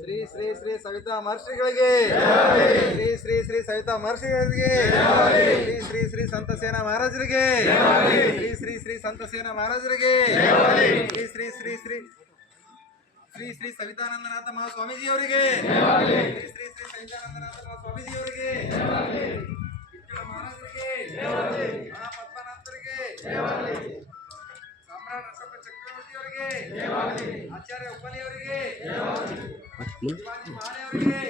ಶ್ರೀ ಶ್ರೀ ಶ್ರೀ ಸವಿತಾ ಮಹರ್ಷಿಗಳಿಗೆ ಶ್ರೀ ಶ್ರೀ ಶ್ರೀ ಸವಿತಾ ಮಹರ್ಷಿಗಳಿಗೆ ಶ್ರೀ ಶ್ರೀ ಶ್ರೀ ಸಂತಸೇನ ಮಹಾರಾಜರಿಗೆ ಶ್ರೀ ಶ್ರೀ ಶ್ರೀ ಸಂತಸೇನ ಮಹಾರಾಜರಿಗೆ ಶ್ರೀ ಶ್ರೀ ಶ್ರೀ ಶ್ರೀ ಶ್ರೀ ಶ್ರೀ ಸವಿತಾನಂದನಾಥ ಮಹಾಸ್ವಾಮೀಜಿ ಅವರಿಗೆ ಶ್ರೀ ಶ್ರೀ ಶ್ರೀ ಸವಿತಾನಂದನಾಥ ಮಹಾಸ್ವಾಮೀಜಿ ಅವರಿಗೆ ವಿಠ್ಠಲ ಮಹಾರಾಜರಿಗೆ ಮಹಾಪದ್ಮನಾಥರಿಗೆ ಸಾಮ್ರಾಟ್ ಶಾಸ್ತ್ರಿಯವರಿಗೆ ಆಚಾರ್ಯ ಉಪ್ಪನೆಯವರಿಗೆ ಮಹಾನೆಯವರಿಗೆ